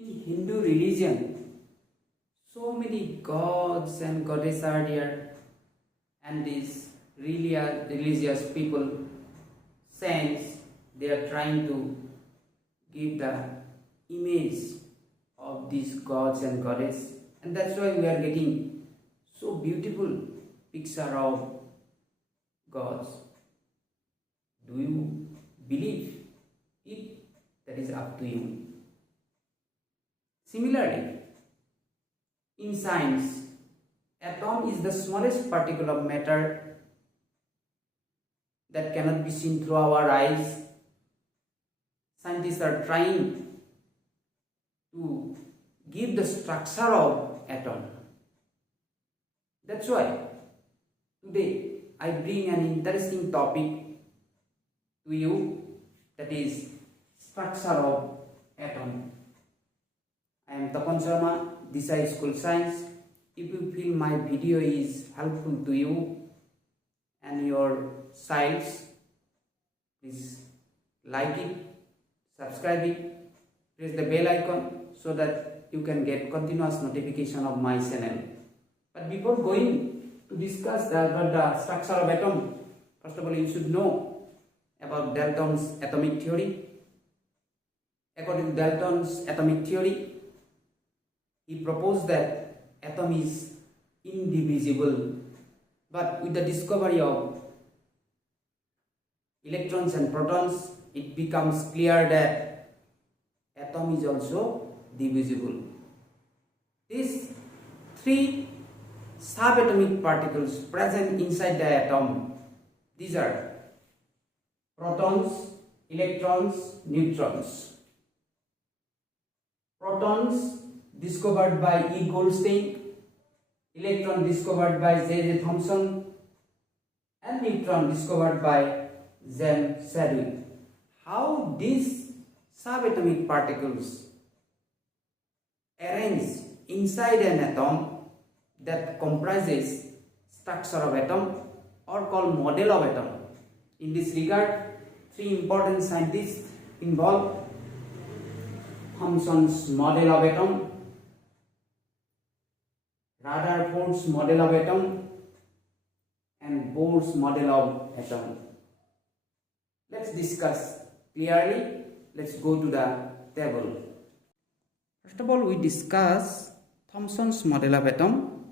In Hindu religion, so many gods and goddesses are there, and these really are religious people, saints, they are trying to give the image of these gods and goddesses, and that's why we are getting so beautiful picture of gods. Do you believe it? That is up to you. Similarly, in science, atom is the smallest particle of matter that cannot be seen through our eyes. Scientists are trying to give the structure of atom. That's why today I bring an interesting topic to you, that is structure of atom. I am Tapan Sarma, this is School Science. If you feel my video is helpful to you and your sites, please like it, subscribe it, press the bell icon so that you can get continuous notification of my channel. But before going to discuss the structure of atom, first of all you should know about Dalton's atomic theory. According to Dalton's atomic theory, he proposed that atom is indivisible, but with the discovery of electrons and protons, it becomes clear that atom is also divisible. These three subatomic particles present inside the atom, these are protons, electrons, neutrons. Protons discovered by E. Goldstein, electron discovered by J. Thomson, and neutron discovered by James Chadwick. How these subatomic particles arrange inside an atom that comprises structure of atom or called model of atom. In this regard, three important scientists involved: Thomson's model of atom, Rutherford's model of atom, and Bohr's model of atom. Let's discuss clearly. Let's go to the table. First of all, we discuss Thomson's model of atom.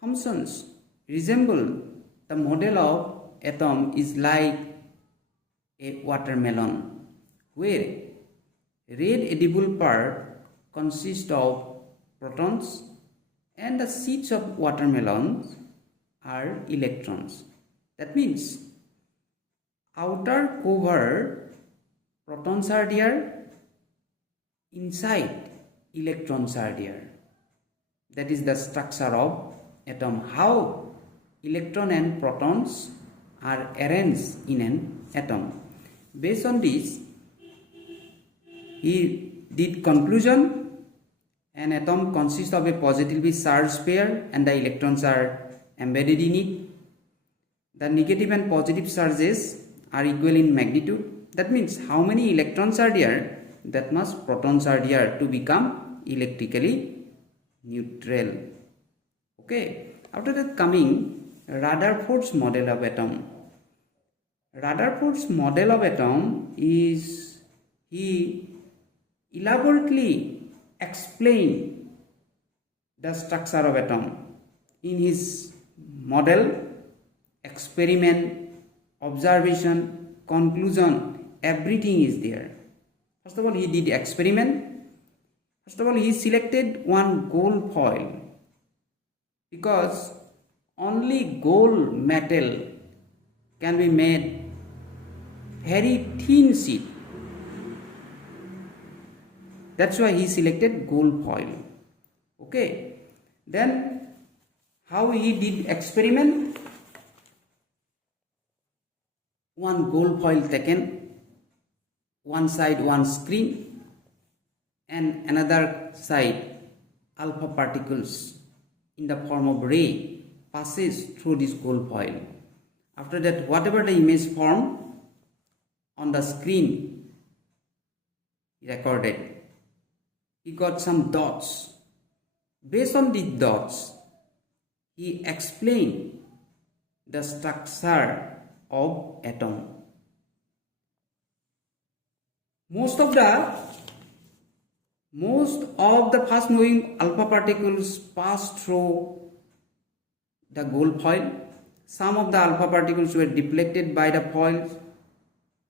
Thomson's resemble the model of atom is like a watermelon, where red edible part consists of protons and the seeds of watermelons are electrons. That means outer cover protons are there, inside electrons are there. That is the structure of atom, how electron and protons are arranged in an atom. Based on this, he did conclusion: an atom consists of a positively charged pair and the electrons are embedded in it. The negative and positive charges are equal in magnitude. That means how many electrons are there, that much protons are there to become electrically neutral. Okay. After that, coming Rutherford's model of atom. Rutherford's model of atom is, he elaborately explained the structure of atom. In his model, experiment, observation, conclusion, everything is there. First of all, he did experiment. First of all, he selected one gold foil, because only gold metal can be made very thin sheet. That's why he selected gold foil. Okay. Then how he did experiment? One gold foil taken, one side one screen, and another side alpha particles in the form of ray passes through this gold foil. After that, whatever the image formed on the screen recorded, he got some dots. Based on these dots, he explained the structure of atom. Most of the fast moving alpha particles pass through the gold foil. Some of the alpha particles were deflected by the foil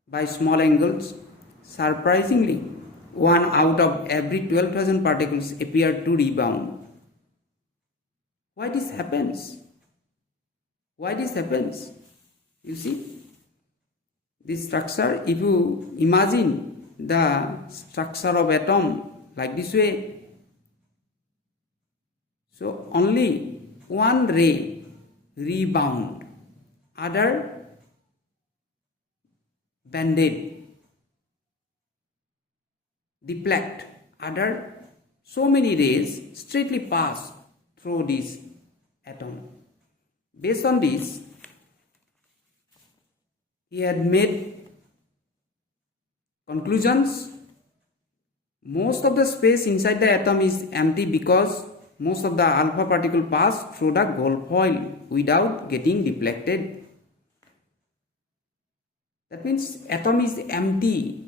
by small angles. Surprisingly, 1 out of every 12,000 particles appear to rebound. Why this happens? Why this happens? You see, this structure, if you imagine the structure of atom like this way, so only one ray rebound, other bended, deflect, other so many rays straightly pass through this atom. Based on this, he had made conclusions. Most of the space inside the atom is empty because most of the alpha particle pass through the gold foil without getting deflected. That means atom is empty.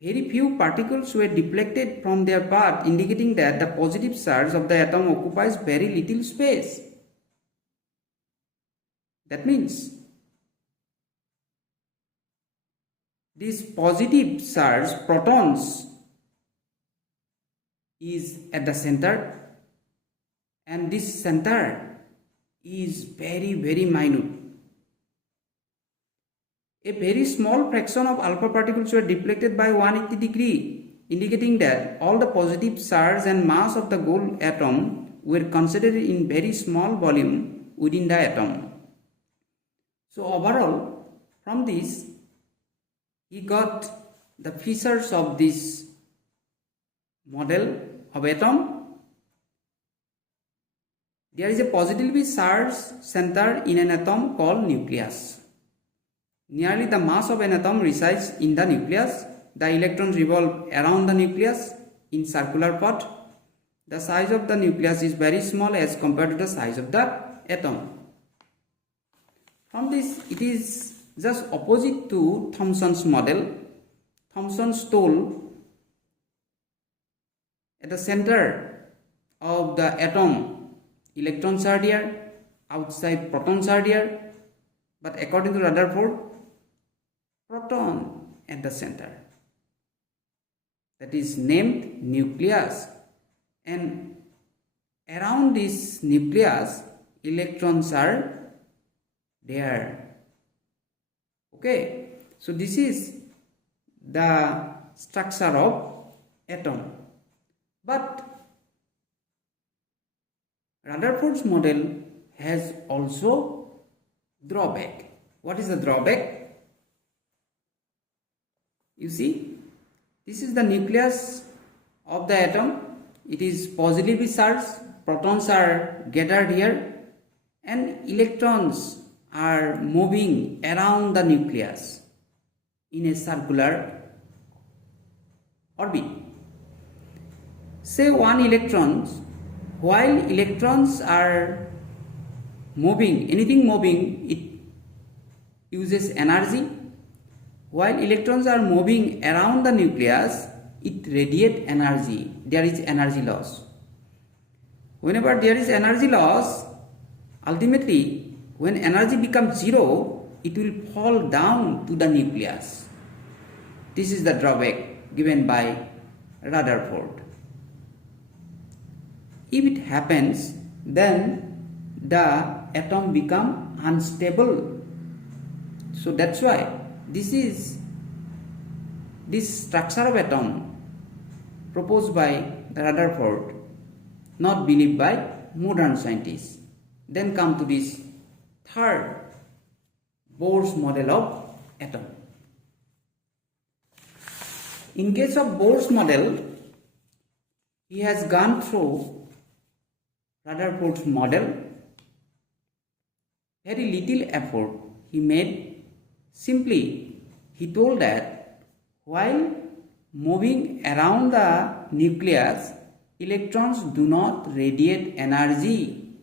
Very few particles were deflected from their path, indicating that the positive charge of the atom occupies very little space. That means this positive charge, protons, is at the center, and this center is very minute. A very small fraction of alpha particles were deflected by 180 degree, indicating that all the positive charge and mass of the gold atom were concentrated in very small volume within the atom. So overall, from this, he got the features of this model of atom. There is a positively charged center in an atom called nucleus. Nearly the mass of an atom resides in the nucleus. The electrons revolve around the nucleus in circular path. The size of the nucleus is very small as compared to the size of the atom. From this, it is just opposite to Thomson's model. Thomson told at the center of the atom, electrons are there, outside protons are there, but according to Rutherford, proton at the center. That is named nucleus, and around this nucleus, electrons are there. Okay, so this is the structure of atom. But Rutherford's model has also drawback. What is the drawback? You see, this is the nucleus of the atom. It is positively charged. Protons are gathered here, and electrons are moving around the nucleus in a circular orbit. Say one electron, while electrons are moving, anything moving, it uses energy. While electrons are moving around the nucleus, it radiates energy. There is energy loss. Whenever there is energy loss, ultimately, when energy becomes zero, it will fall down to the nucleus. This is the drawback given by Rutherford. If it happens, then the atom becomes unstable. So that's why this structure of atom proposed by Rutherford, not believed by modern scientists. Then come to this third, Bohr's model of atom. In case of Bohr's model, he has gone through Rutherford's model. Very little effort he made. Simply, he told that while moving around the nucleus, electrons do not radiate energy.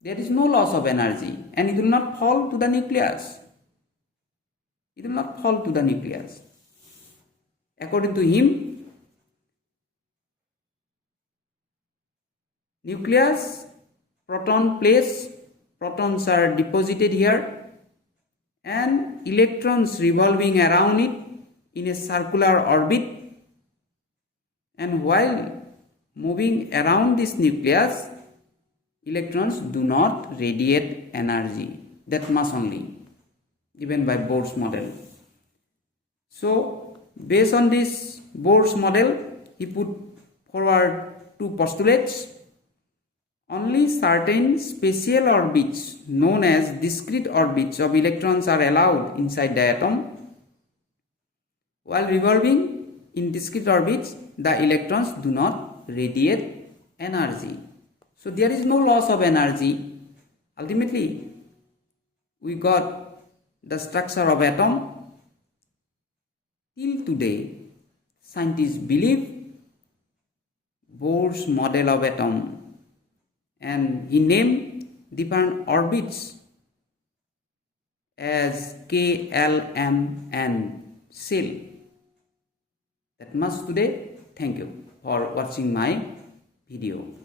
There is no loss of energy, and it will not fall to the nucleus. It will not fall to the nucleus. According to him, nucleus, proton place, protons are deposited here, and electrons revolving around it in a circular orbit, and while moving around this nucleus, electrons do not radiate energy. That much only given by Bohr's model. So based on this Bohr's model, he put forward two postulates. Only certain special orbits known as discrete orbits of electrons are allowed inside the atom. While revolving in discrete orbits, the electrons do not radiate energy. So there is no loss of energy. Ultimately, we got the structure of atom. Till today, scientists believe Bohr's model of atom, and he named different orbits as K, L, M and cell. That much today. Thank you for watching my video.